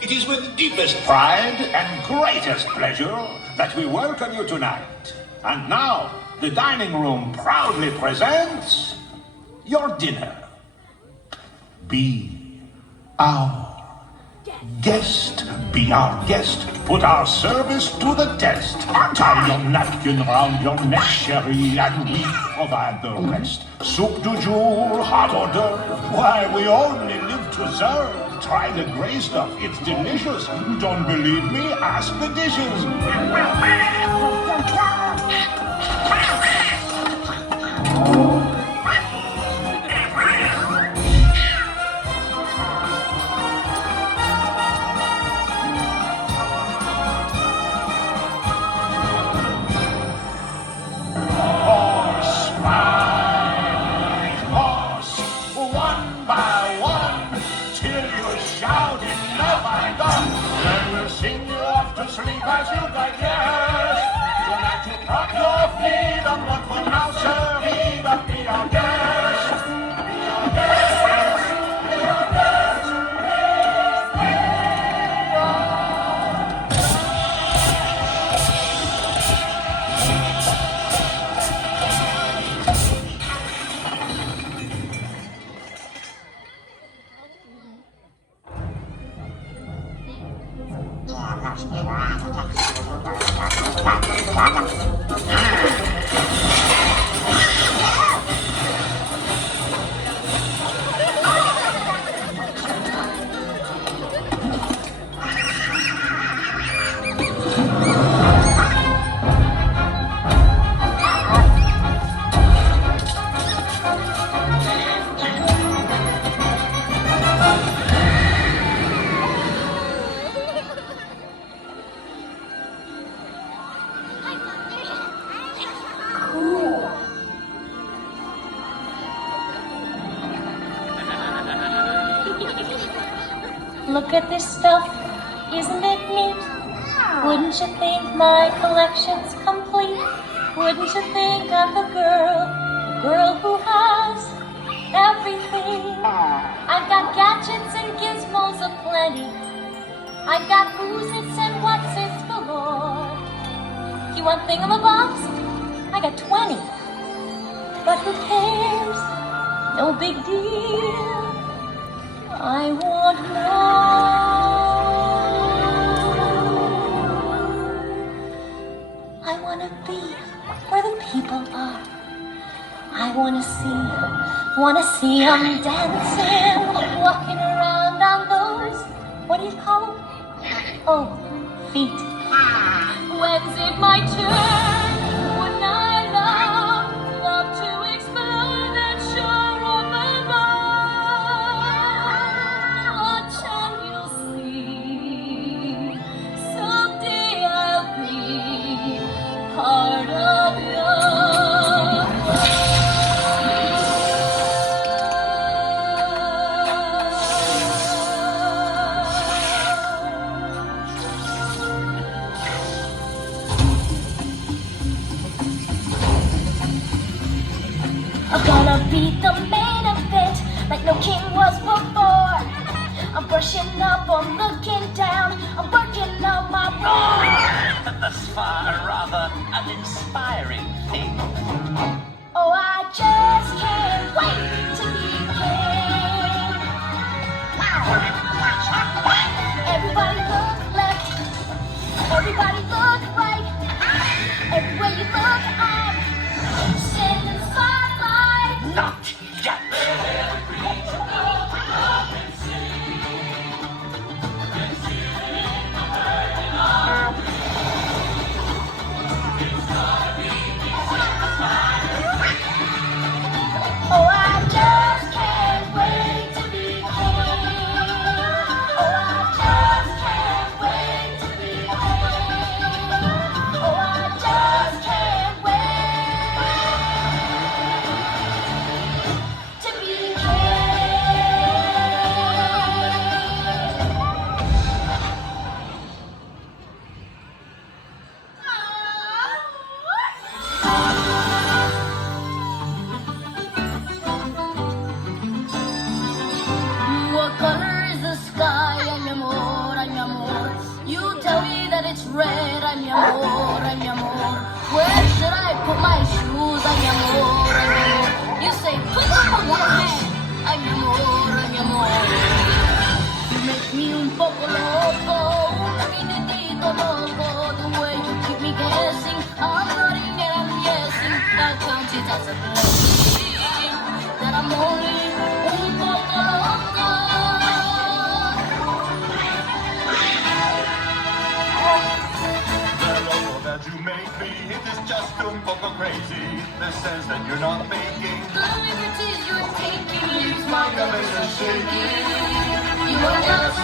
It is with deepest pride and greatest pleasure that we welcome you tonight. And now, the dining room proudly presents your dinner. Be our guest. Be our guest. Put our service to the test. Tie your napkin round your neck, chérie, and we provide the rest. Soup du jour, hot hors d'oeuvre. Why, we only live to serve. Try the gray stuff, it's delicious. Don't believe me? Ask the dishes. As you digest, tonight you prop your feet on what will now serve ye, but be our guest. Be our guest. Be our guest. Look at this stuff, isn't it neat? Wouldn't you think my collection's complete? Wouldn't you think I'm the girl who has everything? I've got gadgets and gizmos aplenty. I've got who's-its and what's-its galore. You want thingamabobs? I got 20. But who cares? No big deal. I want more. I want to be where the people are. I want to see them dancing, walking around on those, what do you call them? Oh, feet. When's it my turn? Wouldn't I love to explore that shore of above? Watch and you'll see, someday I'll be part of your I'm gonna be the main event, like no king was before. I'm brushing up, I'm looking down, I'm working on my roar. Thus far, rather uninspiring thing. Oh, I just can't wait to begin. Everybody look left, everybody look right, everybody lately it is just un poco crazy. This says that you're not making The liberties you're taking leaves my a little shaky. You are just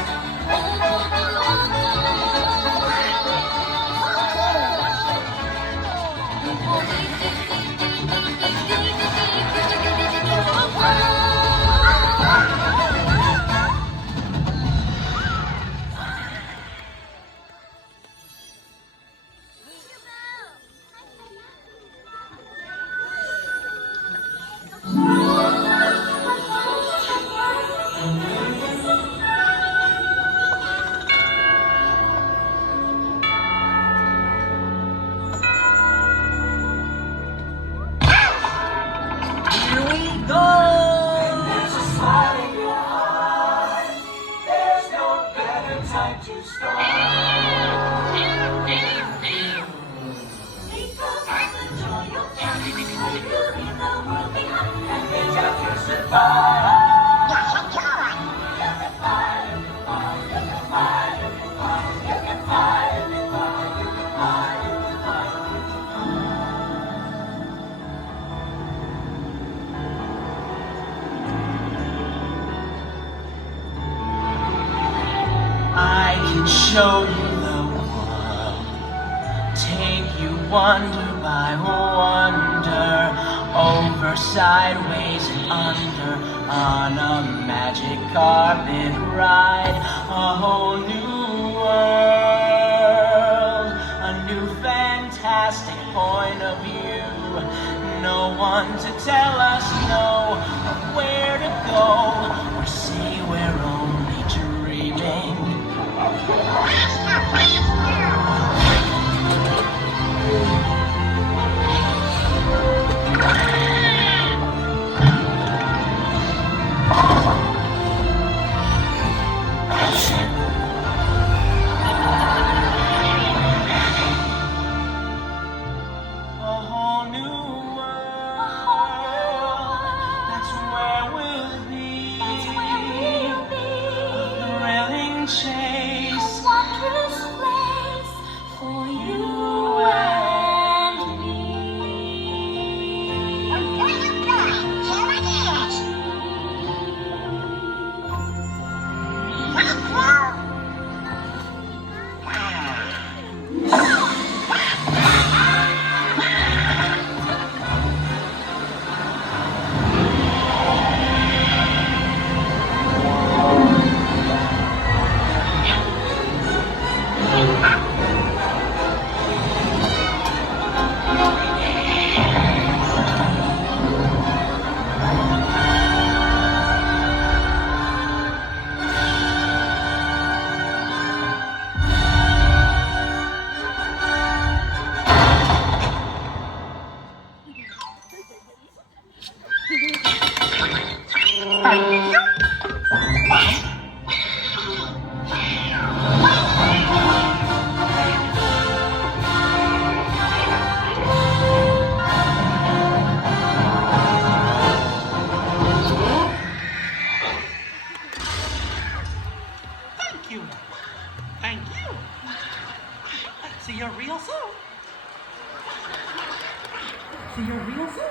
I can show you the world, take you wonder by wonder, over, sideways, and under, on a magic carpet ride, a whole new world, a new fantastic point of view. No one to tell us no, or where to go, or say we're only dreaming. A whole new world, that's where we'll be. A thrilling chase, wondrous place for you and me. Thank you. Thank you. See you real soon. See you real soon.